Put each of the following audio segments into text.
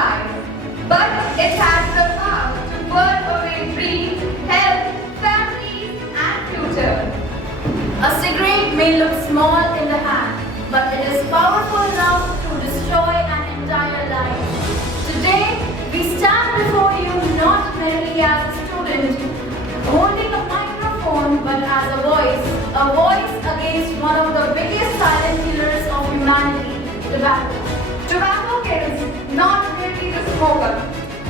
size, but it has the power to burn away dreams, health, families, and future. A cigarette may look small in the hand, but it is powerful enough to destroy an entire life. Today, we stand before you not merely as a student, holding a microphone, but as a voice against one of the biggest silent killers of humanity, tobacco. Tobacco kills not merely the smoker,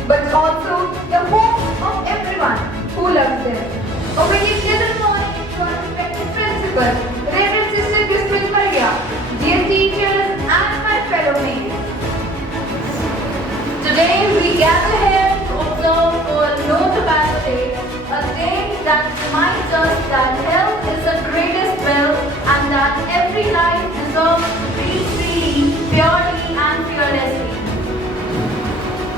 but also the hopes of everyone who loves them. A very pleasant morning to our respected principal, Reverend Sister Crispin Faria, dear teachers, and my fellow mates. Today, we gather here to observe World No Tobacco Day, a day that reminds us that health is the greatest wealth and that every life deserves to breathe freely, purely, and fearlessly.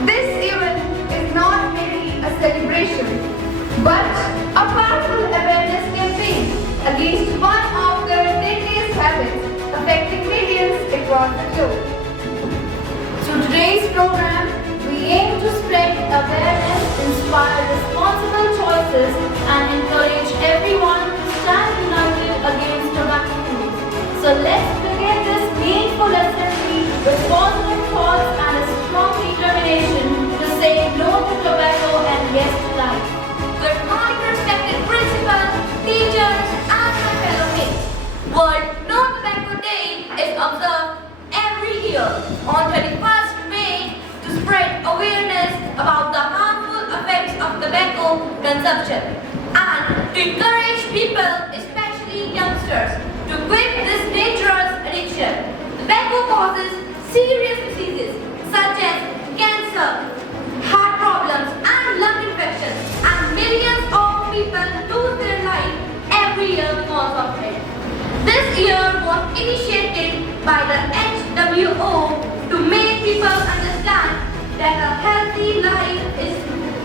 This event is not merely a celebration, but a powerful awareness campaign against one of the deadliest habits affecting millions across the globe. Through today's program, we aim to spread awareness, inspire responsible choices, and encourage everyone to stand united against tobacco use. So let's begin this meaningful assembly with positive thoughts and a strong determination to say no to tobacco and yes to life. Good morning, respected principal, teachers, and my fellow mates. World No Tobacco Day is observed every year on 21st May to spread awareness about the harmful effects of tobacco consumption and to encourage people, especially youngsters, to quit this dangerous addiction. Tobacco causes serious diseases such as cancer, heart problems, and lung infections, and millions of people lose their life every year because of it. This year was initiated by the HWO to make people understand that a healthy life is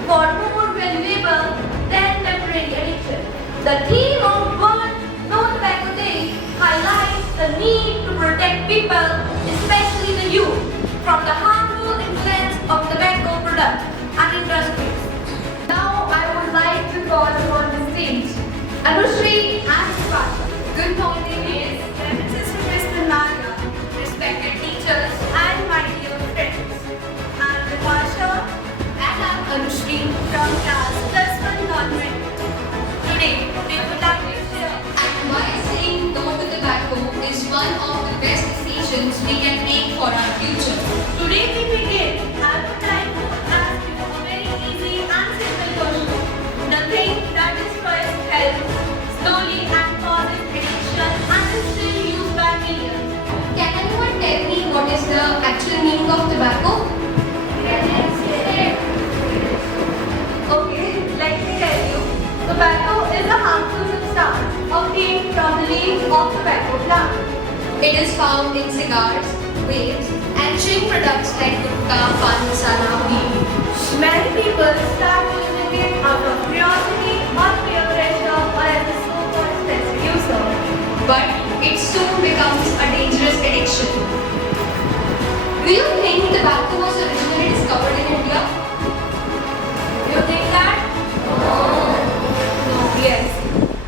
far more valuable than temporary addiction. The theme of World No Tobacco Day highlights the need to protect people, especially the youth, from the harmful influence of tobacco products and industries. Now I would like to call upon the stage Anushri and Pasha. Good morning, Miss Reverend Sister Crispin Faria, respected teachers, and my dear friends. I'm Vipasha and I'm Anushri from class +1 convent. Today, we would like to share And why saying no to tobacco is one of the best decisions we can make for our future. Today we begin. I would like to ask you a very easy and simple question. The thing that destroys health slowly and causes addiction and is still used by millions. Can anyone tell me what is the actual meaning of tobacco? Okay, let me tell you. Tobacco is a harmful substance obtained from the leaves of tobacco plant. It is found in cigars, vapes, and chewing products like gutta, pan masala, weed. Many people start using it out of curiosity or peer pressure or as a so-called stress reducer. But it soon becomes a dangerous addiction. Do you think tobacco was originally discovered in India? You think that? No. Yes.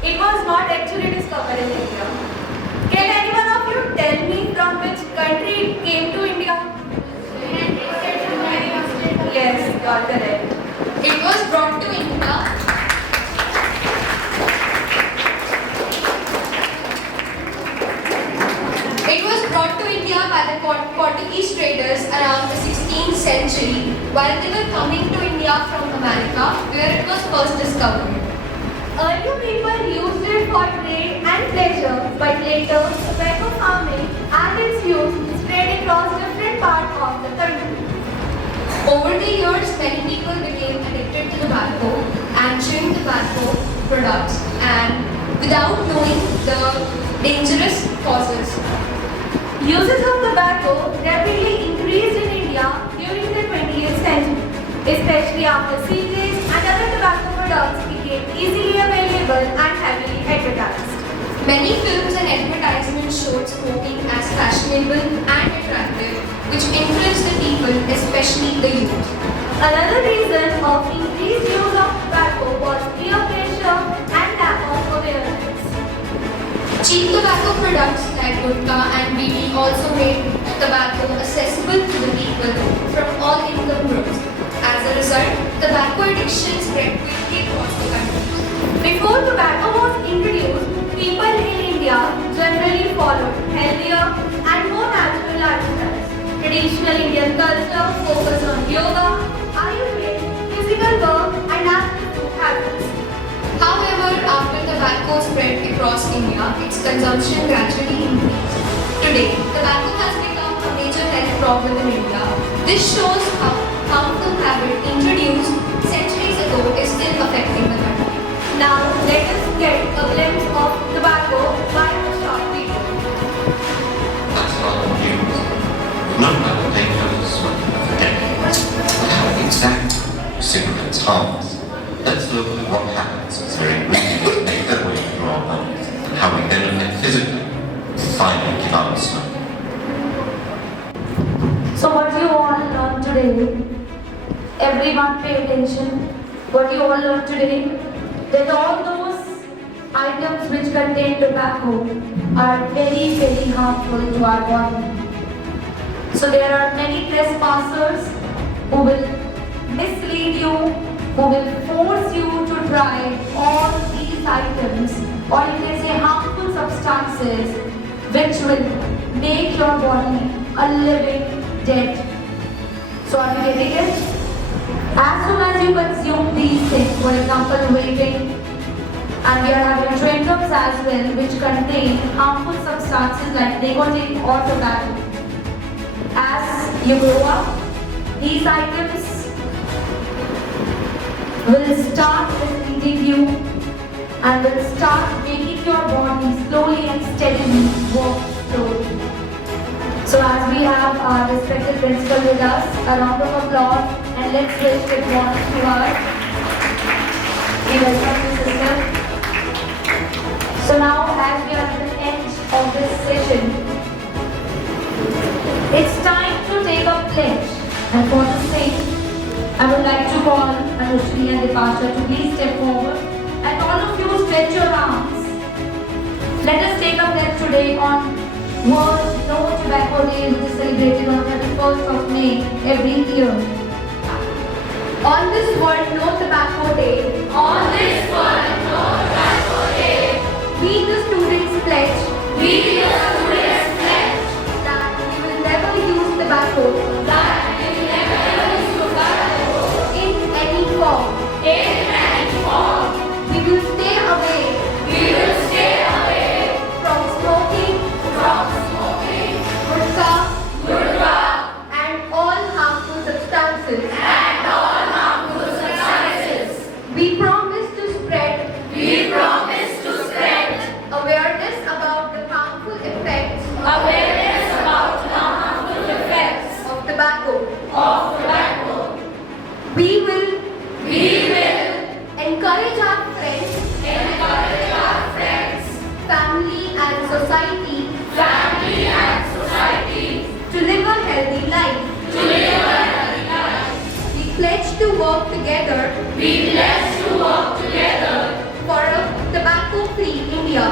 It was not actually discovered in India. Can anyone of you tell me from which country it came to India? Yes, you are correct. It was brought to India. It was brought to India by the Portuguese traders around the 16th century while they were coming to India from America, where it was first discovered. Earlier people used it for trade and pleasure, but later tobacco farming and its use spread across different parts of the country. Over the years, many people became addicted to tobacco and chewing tobacco products, and without knowing the dangerous causes. Uses of tobacco rapidly increased in India during the 20th century, especially after cigarettes and other tobacco products became easily available and heavily advertised. Many films and advertisements showed smoking as fashionable and attractive, which influenced the people, especially the youth. Another reason of increased use of tobacco was peer pressure and lack of awareness. Cheap tobacco products like gutka and BD also made tobacco accessible to the people from all income groups. As a result, tobacco addiction spread quickly across the country. Before tobacco was introduced, people in India generally followed healthier and more natural lifestyles. Traditional Indian culture focused on yoga, Ayurveda, physical work, and natural food habits. However, after tobacco spread across India, its consumption gradually increased. Today, tobacco has become a major health problem in India. This shows how harmful habit introduced centuries ago is still affecting the country. Now, let us get a glimpse of tobacco by a short video. That's not news. Not about the dangers for decades, but how exactly cigarettes harm us. Let's look at what happens as their ingredients make their way through our bodies and how we benefit physically to finally give up smoking. So what you all learned today, everyone pay attention. What you all learned today, that all those items which contain tobacco are very, very harmful to our body. So there are many trespassers who will mislead you, who will force you to try all these items, or you can say harmful substances which will make your body a living dead. So are you getting it? As soon as you consume these things, for example vaping, and we are having chewing gums as well which contain harmful substances like nicotine or tobacco. As you grow up, these items will start misleading you and will start making your body slowly and steadily work slowly. So as we have our respected principal with us, a round of applause and let's wish good morning to her. We welcome you, sister. So now as we are at the end of this session, it's time to take a pledge. And for the same, I would like to call Anushri and Dipasha to please step forward. And all of you stretch your arms. Let us take a pledge today on World No Tobacco Day, which is celebrated on 31st of May every year. On this World No Tobacco Day, we the students pledge, that we will never use tobacco, in any form. We will stay away from smoking, gutka, and all harmful substances. We promise to spread awareness about the harmful effects of tobacco. We will encourage our friends, family and society to live a healthy life. We pledge to work together for a tobacco-free India.